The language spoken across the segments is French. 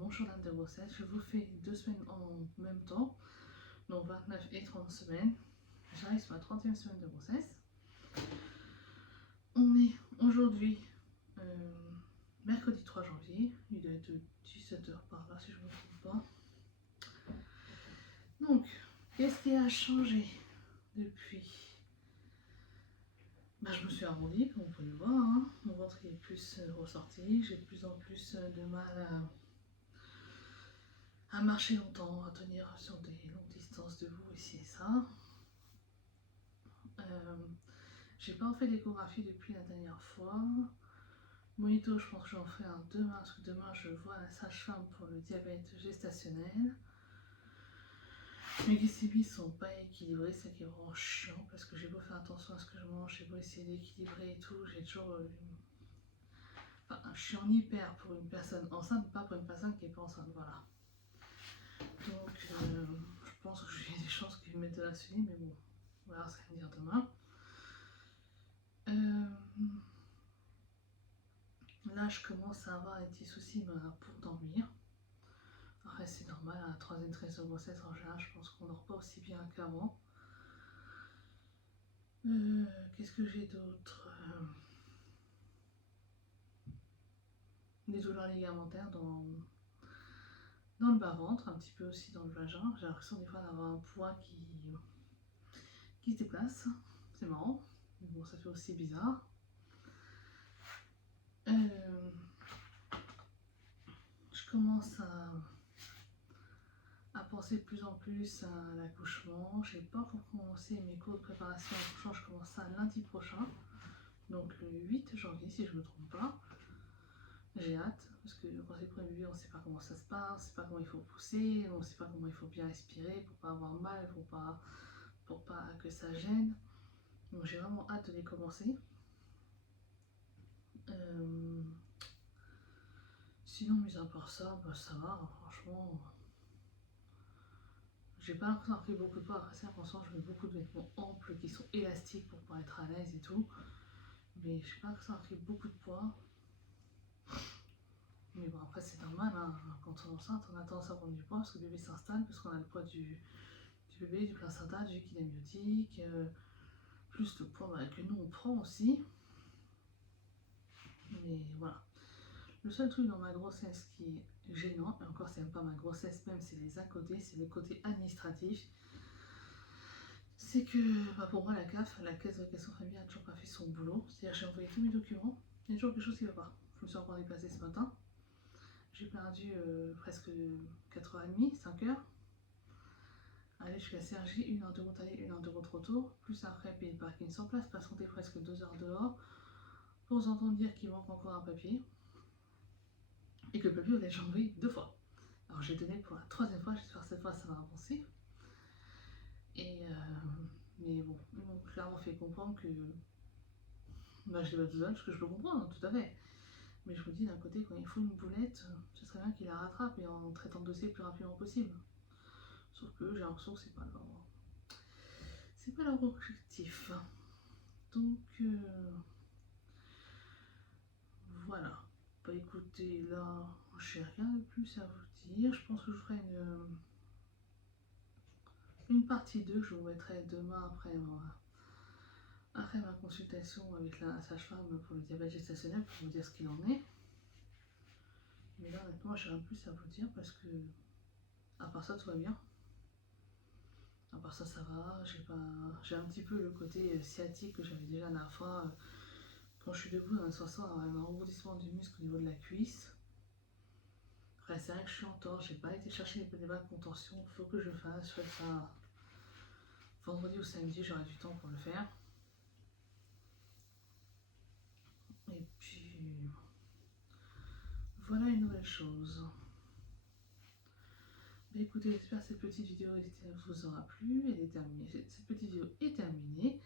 mon journal de grossesse. Je vous fais 2 semaines en même temps, donc 29 et 30 semaines. J'arrive sur ma 30e semaine de grossesse. On est aujourd'hui mercredi 3 janvier, il doit être 17h par là si je ne me trompe pas. Donc, qu'est-ce qui a changé depuis? Je me suis arrondie, comme vous pouvez le voir, hein. Mon ventre est plus ressorti, j'ai de plus en plus de mal à marcher longtemps, à tenir sur des longues distances debout, ici et ça. J'ai pas fait d'échographie depuis la dernière fois. Monito, je pense que j'en ferai un demain, parce que demain je vois la sage-femme pour le diabète gestationnel. Mes glycémies sont pas équilibrées, c'est qui est vraiment chiant, parce que j'ai beau faire attention à ce que je mange, j'ai beau essayer d'équilibrer et tout, j'ai toujours je suis en hyper pour une personne enceinte, pas pour une personne qui n'est pas enceinte, voilà. Donc je pense que j'ai des chances qu'ils me mettent de l'insuline, mais bon, on verra ce qu'elle va me dire demain. Là, je commence à avoir des petits soucis pour dormir. Après, c'est normal, à la 3e trimestre de grossesse, en général, je pense qu'on dort pas aussi bien qu'avant. Qu'est-ce que j'ai d'autre? Des douleurs ligamentaires dans le bas-ventre, un petit peu aussi dans le vagin. J'ai l'impression des fois d'avoir un poids qui se déplace. C'est marrant, mais bon, ça fait aussi bizarre. Je commence à penser de plus en plus à l'accouchement. J'ai pas encore commencé mes cours de préparation à l'accouchement, je commence ça lundi prochain, donc le 8 janvier si je me trompe pas. J'ai hâte, parce que quand c'est le premier bébé, on sait pas comment ça se passe, on sait pas comment il faut pousser, on sait pas comment il faut bien respirer pour pas avoir mal, pour pas que ça gêne. Donc j'ai vraiment hâte de les commencer. Sinon, mis à part ça, ça va, hein, franchement. J'ai pas l'impression d'avoir pris beaucoup de poids. Après, c'est important, je mets beaucoup de vêtements amples qui sont élastiques pour pouvoir être à l'aise et tout. Mais j'ai pas l'impression d'avoir pris beaucoup de poids. Mais bon, après, c'est normal, hein. Quand on est enceinte, on a tendance à prendre du poids parce que le bébé s'installe, parce qu'on a le poids du bébé, du placenta, du liquide amniotique, plus le poids que nous on prend aussi. Mais voilà. Le seul truc dans ma grossesse qui est gênant, et encore c'est même pas ma grossesse même, c'est les à côté, c'est le côté administratif. C'est que pour moi la CAF, la caisse d'allocation familiale, n'a toujours pas fait son boulot. C'est-à-dire j'ai envoyé tous mes documents, il y a toujours quelque chose qui ne va pas. Je me suis encore déplacée ce matin. J'ai perdu presque 4h30, 5h. Aller jusqu'à Cergy, 1 heure de route aller, 1 heure de route retour, plus après payer le parking sur place, patienter presque 2 heures dehors, pour entendre dire qu'il manque encore un papier, et que le papier on l'a déjà envoyé 2 fois. Alors j'ai donné pour la 3e fois, j'espère que cette fois ça va avancer. Mais bon, ils m'ont clairement fait comprendre que je l'ai pas tout seul, ce que je peux comprendre, tout à fait. Mais je me dis d'un côté, quand il faut une boulette, ce serait bien qu'il la rattrape et en traitant le dossier le plus rapidement possible. Sauf que j'ai l'impression que c'est pas leur objectif. Donc voilà. Bah écoutez, là, j'ai rien de plus à vous dire. Je pense que je ferai une partie 2 que je vous mettrai demain après ma consultation avec la sage-femme pour le diabète gestationnel pour vous dire ce qu'il en est. Mais là, honnêtement, j'ai rien de plus à vous dire parce que, à part ça, tout va bien. À part ça, ça va. J'ai un petit peu le côté sciatique que j'avais déjà la dernière fois. Quand je suis debout dans l'ascenseur, un engourdissement du muscle au niveau de la cuisse. Après, c'est vrai que je suis en tort, j'ai pas été chercher les bas de contention. Faut que je fasse. Je fais ça vendredi ou samedi, j'aurai du temps pour le faire. Et puis, voilà une nouvelle chose. Bah écoutez, j'espère que cette petite vidéo vous aura plu. Elle est terminée. Cette petite vidéo est terminée.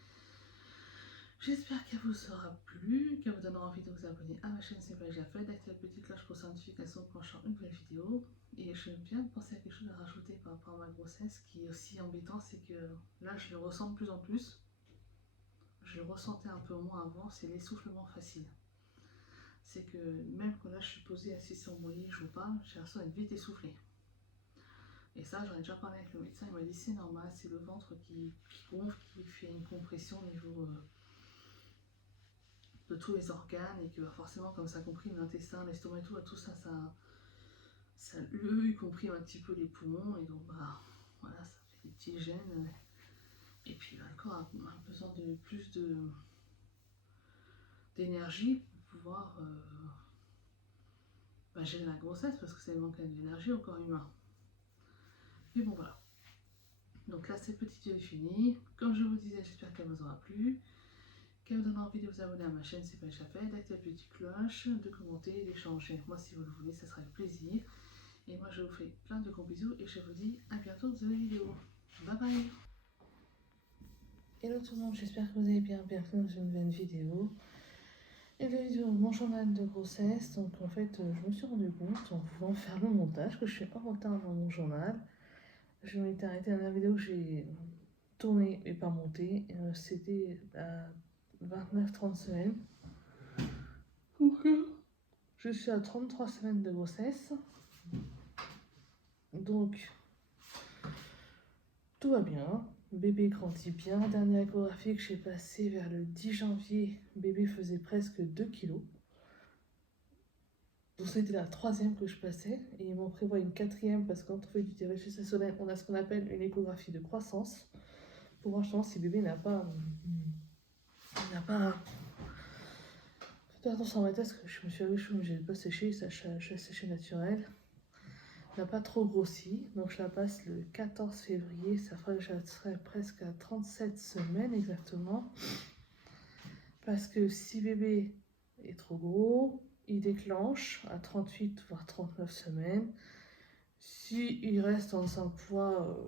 J'espère qu'elle vous aura plu, qu'elle vous donnera envie de vous abonner à ma chaîne si ce n'est pas déjà fait, d'activer la petite cloche pour notification quand je sors une nouvelle vidéo. Et je viens de penser à quelque chose à rajouter par rapport à ma grossesse qui est aussi embêtant, c'est que là je le ressens de plus en plus. Je le ressentais un peu moins avant, c'est l'essoufflement facile. c'est que même quand là je suis posée assise sur mon lit, je vous parle, j'ai l'impression d'être vite essoufflée. Et ça, j'en ai déjà parlé avec le médecin, il m'a dit c'est normal, c'est le ventre qui gonfle, qui fait une compression au niveau de tous les organes, et que forcément, comme ça comprime l'intestin, l'estomac et tout ça, ça y compris un petit peu les poumons, et donc bah voilà, ça fait des petits gènes. Et puis bah, le corps a besoin de plus d'énergie pour pouvoir gérer la grossesse, parce que c'est le manque d'énergie au corps humain. Mais bon voilà. Donc là, cette petite vidéo est finie. Comme je vous disais, j'espère qu'elle vous aura plu, qu'elle vous donnera envie de vous abonner à ma chaîne, c'est pas échappé, d'activer la petite cloche, de commenter, d'échanger. Moi, si vous le voulez, ça sera avec plaisir. Et moi, je vous fais plein de gros bisous et je vous dis à bientôt dans une nouvelle vidéo. Bye bye. Hello tout le monde, j'espère que vous allez bien. Bienvenue dans une nouvelle vidéo. Une nouvelle vidéo de mon journal de grossesse. Donc en fait, je me suis rendu compte en pouvant faire le montage que je suis en retard dans mon journal. Je m'étais arrêtée à la vidéo que j'ai tournée et pas montée. C'était à 29-30 semaines. Donc, je suis à 33 semaines de grossesse. Donc, tout va bien. Bébé grandit bien. Dernière échographie que j'ai passée vers le 10 janvier, bébé faisait presque 2 kilos. Donc c'était la 3e que je passais. Et ils m'en prévoient une 4e parce que quand on fait du diabète gestationnel, on a ce qu'on appelle une échographie de croissance. Pour voir justement si bébé n'a pas... Faites attention à ma tête parce que je me suis arrêtée, j'ai pas séché, ça je séché naturel. N'a pas trop grossi, donc je la passe le 14 février, ça ferait que je serai presque à 37 semaines exactement. Parce que si bébé est trop gros, il déclenche à 38 voire 39 semaines. Si il reste dans un poids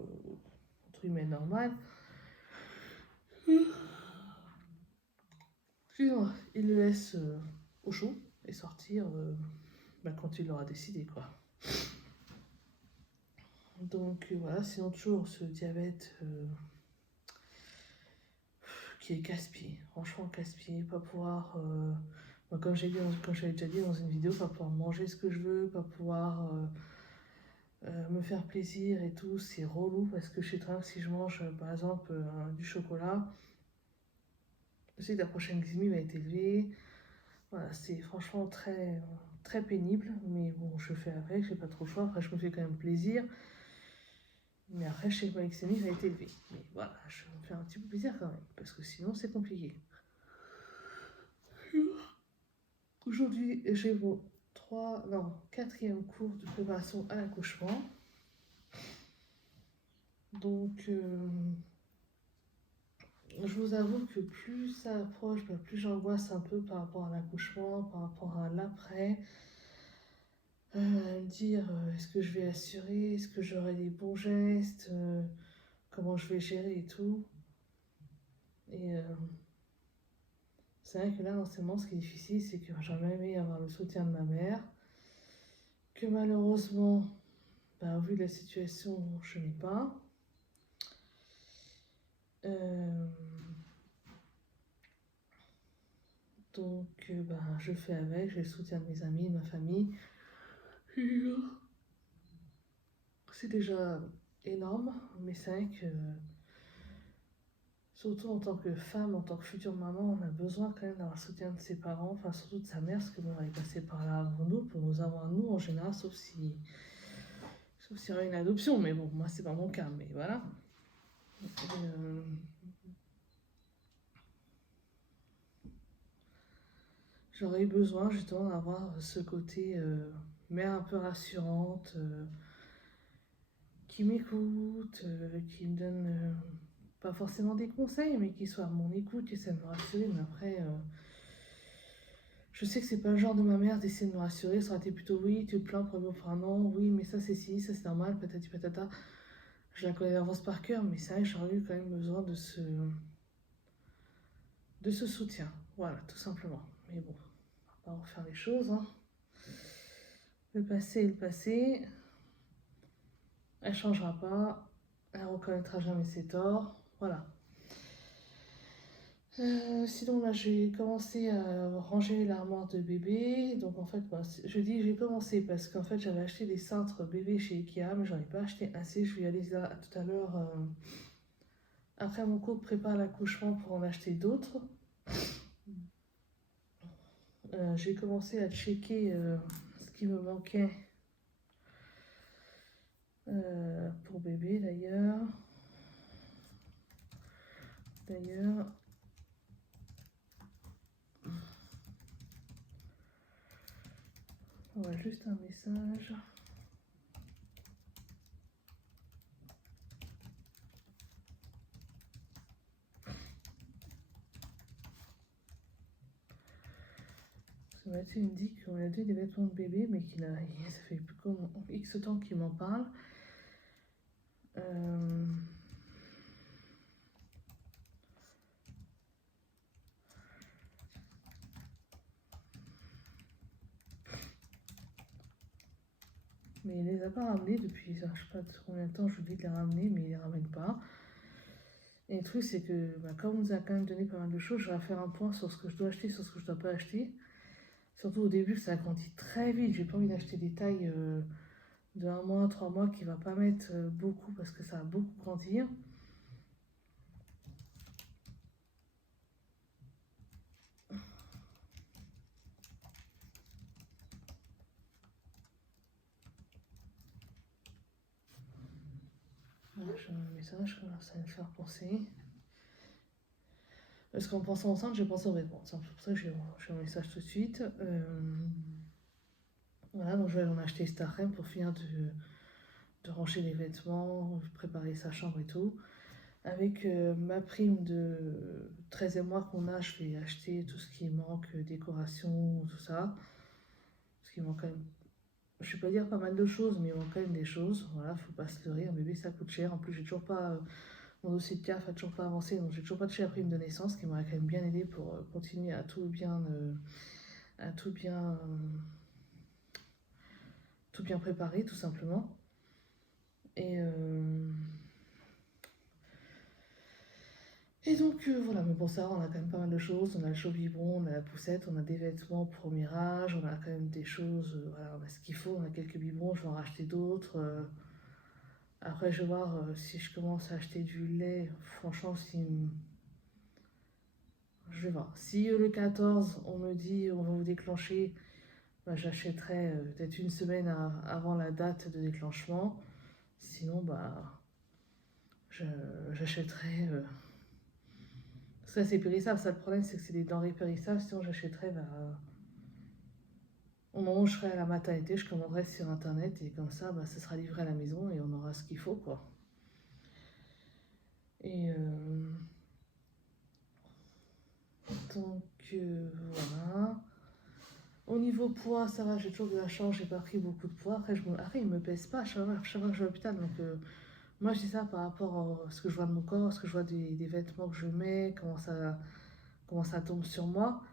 entre guillemets normal, il le laisse au chaud et sortir quand il l'aura décidé quoi. Donc voilà, sinon toujours ce diabète qui est casse-pied, franchement casse-pied, pas pouvoir, comme j'avais déjà dit dans une vidéo, pas pouvoir manger ce que je veux, pas pouvoir me faire plaisir et tout, c'est relou parce que je sais très bien que si je mange par exemple du chocolat, je sais que la prochaine glycémie va être élevée. Voilà, c'est franchement très, très pénible, mais bon, je fais avec, j'ai pas trop le choix, après je me fais quand même plaisir. Mais après, je sais que ma glycémie va être élevée. Mais voilà, je vais me faire un petit peu plaisir quand même, parce que sinon c'est compliqué. Aujourd'hui, j'ai mon 4e cours de préparation à l'accouchement. Donc, je vous avoue que plus ça approche, plus j'angoisse un peu par rapport à l'accouchement, par rapport à l'après. Me dire, est-ce que je vais assurer, est-ce que j'aurai les bons gestes, comment je vais gérer et tout. Et c'est vrai que là, dans ce moment, ce qui est difficile, c'est que j'aimerais aimé avoir le soutien de ma mère, que malheureusement, au vu de la situation, je n'ai pas. Donc, je fais avec, j'ai le soutien de mes amis, de ma famille. C'est déjà énorme, mais c'est vrai que, surtout en tant que femme, en tant que future maman, on a besoin quand même d'avoir le soutien de ses parents, enfin surtout de sa mère, parce que bon, elle est passée par là avant nous, pour nous avoir nous en général, sauf s'il y aurait une adoption, mais bon, moi c'est pas mon cas, mais voilà. J'aurais eu besoin justement d'avoir ce côté mère un peu rassurante, qui m'écoute, qui me donne pas forcément des conseils, mais qui soit à mon écoute, qui essaie de me rassurer. Mais après, je sais que c'est pas le genre de ma mère d'essayer de me rassurer. Ça aurait été plutôt oui, tu te plains pour un an, oui, mais ça c'est si, ça c'est normal, patati patata. Je la connais d'avance par cœur, mais c'est vrai que j'aurais eu quand même besoin de ce soutien. Voilà, tout simplement. Mais bon, on va pas refaire les choses. Hein. Le passé est le passé. Elle changera pas. Elle reconnaîtra jamais ses torts. Voilà. Sinon, là, j'ai commencé à ranger l'armoire de bébé. Donc, en fait, bah, je dis j'ai commencé parce qu'en fait, j'avais acheté des cintres bébé chez Ikea, mais j'en ai pas acheté assez. Je vais y aller là, tout à l'heure. Après, mon couple prépare l'accouchement pour en acheter d'autres. J'ai commencé à checker ce qui me manquait pour bébé d'ailleurs. Voilà, juste un message. Mathieu me dit qu'on a dit des vêtements de bébé, mais ça fait X temps qu'il m'en parle. Mais il les a pas ramenés depuis, je sais pas combien de temps je lui dis de les ramener, mais il les ramène pas. Et le truc, c'est que comme on nous a quand même donné pas mal de choses, je vais faire un point sur ce que je dois acheter, sur ce que je dois pas acheter. Surtout au début, ça a grandi très vite. J'ai pas envie d'acheter des tailles de 1 mois, 3 mois qui va pas mettre beaucoup parce que ça va beaucoup grandir. Voilà, j'ai un message, ça va me faire penser. Parce qu'en pensant enceinte, j'ai pensé aux vêtements. C'est pour ça que j'ai un message tout de suite. Voilà, donc je vais aller en acheter cet après pour finir de ranger les vêtements, préparer sa chambre et tout. Avec ma prime de 13e mois qu'on a, je vais acheter tout ce qui manque, décoration, tout ça. Parce qu'il manque quand même, je vais pas dire pas mal de choses, mais il manque quand même des choses. Voilà, faut pas se leurrer, un bébé ça coûte cher. En plus, j'ai toujours pas, mon dossier de CAF a toujours pas avancé, donc j'ai toujours pas touché la prime de naissance, qui m'aurait quand même bien aidé pour continuer à tout bien préparer, tout simplement. Et donc voilà, mais bon, ça, on a quand même pas mal de choses. On a le chaud biberon, on a la poussette, on a des vêtements pour mirage, on a quand même des choses, voilà, on a ce qu'il faut, on a quelques biberons, je vais en racheter d'autres. Après, je vais voir si je commence à acheter du lait. Franchement, je vais voir. Si le 14, on me dit on va vous déclencher, bah, j'achèterai peut-être une semaine avant la date de déclenchement. Sinon, bah, j'achèterai. Ça, c'est périssable. Ça, le problème, c'est que c'est des denrées périssables. Sinon, j'achèterais au moment où je serai à la maternité, je commanderai sur internet et comme ça, bah, ça sera livré à la maison et on aura ce qu'il faut, quoi. Et donc voilà. Au niveau poids, ça va, j'ai toujours de la chance, j'ai pas pris beaucoup de poids. Après, il me pèse pas chaque fois que je vais à l'hôpital. Donc moi, je dis ça par rapport à ce que je vois de mon corps, ce que je vois des vêtements que je mets, comment ça tombe sur moi.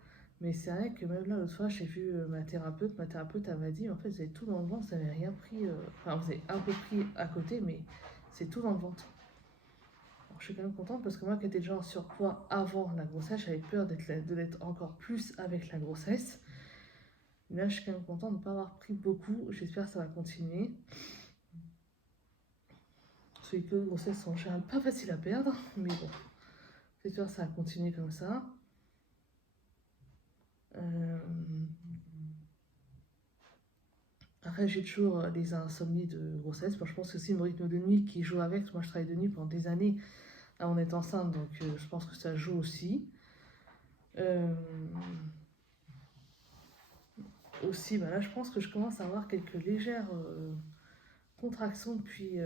Mais c'est vrai que même là, l'autre fois, j'ai vu ma thérapeute. Ma thérapeute, elle m'a dit, en fait, vous avez tout dans le ventre, vous n'avez rien pris. Enfin, vous avez un peu pris à côté, mais c'est tout dans le ventre. Alors, je suis quand même contente parce que moi, qui étais déjà en surpoids avant la grossesse, j'avais peur de l'être encore plus avec la grossesse. Mais là, je suis quand même contente de ne pas avoir pris beaucoup. J'espère que ça va continuer. Parce que les grossesses sont en général pas faciles à perdre, mais bon, j'espère que ça va continuer comme ça. Après, j'ai toujours des insomnies de grossesse. Bon, je pense que c'est mon rythme de nuit qui joue avec. Moi, je travaille de nuit pendant des années avant d'être enceinte, donc je pense que ça joue aussi. Aussi, bah là, je pense que je commence à avoir quelques légères contractions depuis.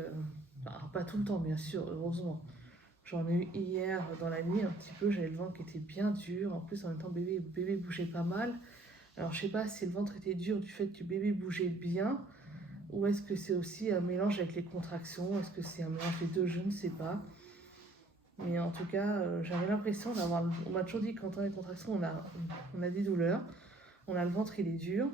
Enfin, pas tout le temps, bien sûr, heureusement. J'en ai eu hier dans la nuit un petit peu. J'avais le ventre qui était bien dur. En plus, en même temps, bébé bougeait pas mal. Alors, je sais pas si le ventre était dur du fait que bébé bougeait bien. Ou est-ce que c'est aussi un mélange avec les contractions? Est-ce que c'est un mélange des deux? Je ne sais pas. Mais en tout cas, j'avais l'impression d'avoir. On m'a toujours dit que quand on a des contractions, on a des douleurs. On a le ventre, il est dur.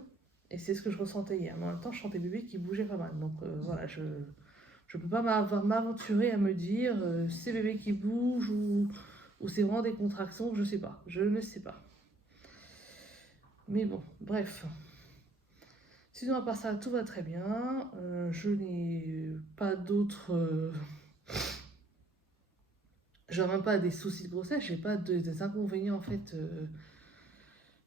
Et c'est ce que je ressentais hier. Mais en même temps, je sentais bébé qui bougeait pas mal. Donc voilà, je ne peux pas m'aventurer à me dire c'est bébé qui bouge ou ou c'est vraiment des contractions, je sais pas, je ne sais pas. Mais bon, bref. Sinon, à part ça, tout va très bien. Je n'ai pas d'autres... J'ai même pas des soucis de grossesse, j'ai pas des inconvénients en fait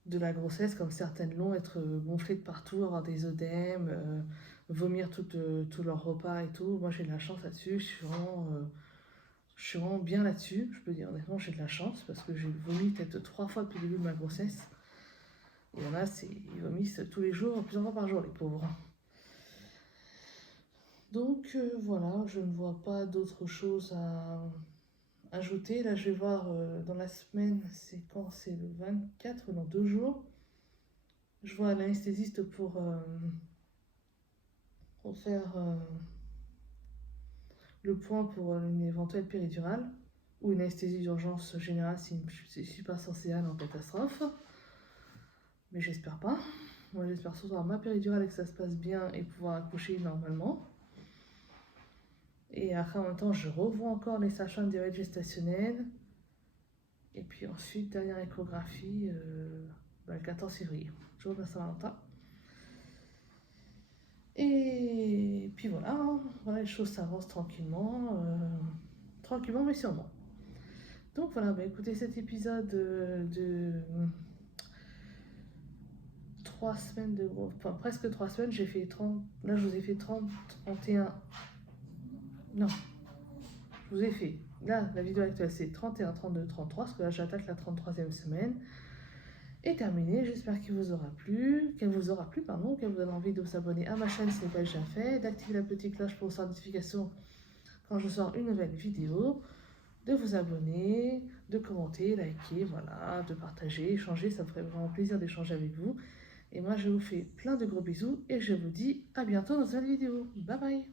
de la grossesse, comme certaines l'ont, être gonflées de partout, avoir des œdèmes, vomir tout leur repas et tout. Moi j'ai de la chance là-dessus, je suis vraiment bien là-dessus, je peux dire honnêtement j'ai de la chance parce que j'ai vomi peut-être 3 fois depuis le début de ma grossesse. Il y en a, ils vomissent tous les jours, plusieurs fois par jour les pauvres. Donc voilà, je ne vois pas d'autre chose à ajouter. Là, je vais voir dans la semaine, c'est quand? C'est le 24, dans 2 jours. Je vois l'anesthésiste pour faire le point pour une éventuelle péridurale ou une anesthésie d'urgence générale si je ne suis pas censée aller en catastrophe. Mais j'espère pas. Moi, j'espère surtout avoir ma péridurale et que ça se passe bien et pouvoir accoucher normalement. Et après, en même temps, je revois encore les sages-femmes des règles gestationnelles. Et puis ensuite, dernière échographie le 14 février, jour de la Saint-Valentin. Et puis voilà, hein, voilà, les choses s'avancent tranquillement, tranquillement mais sûrement. Donc voilà, bah écoutez, cet épisode de 3 semaines de gros, enfin presque 3 semaines, j'ai fait 30, là je vous ai fait 30, 31, non, je vous ai fait, là la vidéo actuelle c'est 31, 32, 33, parce que là j'attaque la 33e semaine. Est terminé, j'espère qu'elle vous aura plu, qu'elle vous donne envie de vous abonner à ma chaîne si ce n'est pas déjà fait, d'activer la petite cloche pour recevoir notification quand je sors une nouvelle vidéo, de vous abonner, de commenter, liker, voilà, de partager, échanger, ça me ferait vraiment plaisir d'échanger avec vous. Et moi je vous fais plein de gros bisous et je vous dis à bientôt dans une nouvelle vidéo. Bye bye.